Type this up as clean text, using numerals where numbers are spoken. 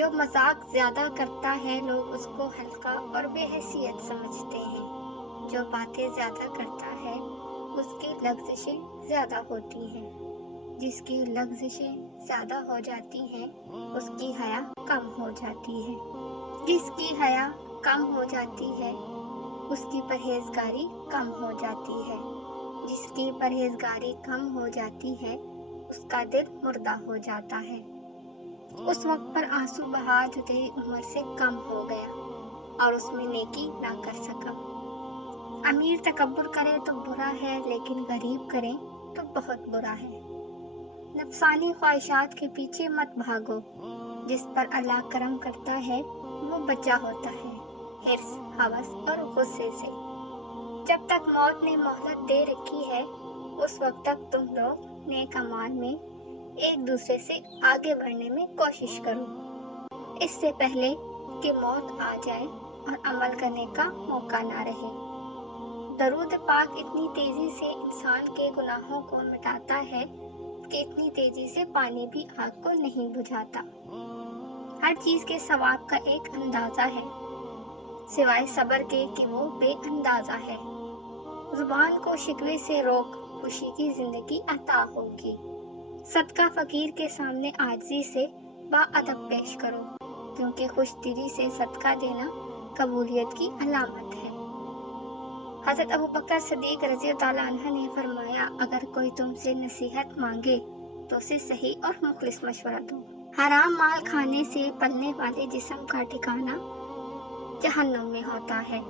جو مذاق زیادہ کرتا ہے لوگ اس کو ہلکا اور بے حیثیت سمجھتے ہیں۔ جو باتیں زیادہ کرتا ہے اس کی لغزشیں زیادہ ہوتی ہیں۔ جس کی لغزشیں زیادہ ہو جاتی ہیں اس کی حیا کم ہو جاتی ہے۔ جس کی حیا کم ہو جاتی ہے اس کی پرہیزگاری کم ہو جاتی ہے۔ جس کی پرہیزگاری کم ہو جاتی ہے اس کا دل مردہ ہو جاتا ہے۔ اس وقت پر آنسو بہا جو تیری عمر سے کم ہو گیا اور اس میں نیکی نہ کر سکا۔ امیر تکبر کرے تو برا ہے لیکن غریب کرے تو بہت برا ہے۔ نفسانی خواہشات کے پیچھے مت بھاگو۔ جس پر اللہ کرم کرتا ہے وہ بچا ہوتا ہے حرص، ہوس اور غصے سے۔ جب تک موت نے مہلت دے رکھی ہے اس وقت تک تم لوگ نیک اعمال میں ایک دوسرے سے آگے بڑھنے میں کوشش کرو، اس سے پہلے کہ موت آ جائے اور عمل کرنے کا موقع نہ رہے۔ درود پاک اتنی تیزی سے انسان کے گناہوں کو مٹاتا ہے کہ اتنی تیزی سے پانی بھی آگ کو نہیں بجھاتا۔ ہر چیز کے ثواب کا ایک اندازہ ہے سوائے صبر کے کہ وہ بے اندازہ ہے۔ زبان کو شکوے سے روک، خوشی کی زندگی عطا ہوگی۔ صدقہ فقیر کے سامنے عاجزی سے باادب پیش کرو، کیونکہ خوش دلی سے صدقہ دینا قبولیت کی علامت ہے۔ حضرت ابوبکر صدیق رضی اللہ عنہ نے فرمایا، اگر کوئی تم سے نصیحت مانگے تو اسے صحیح اور مخلص مشورہ دو۔ حرام مال کھانے سے پلنے والے جسم کا ٹھکانہ جہنم میں ہوتا ہے۔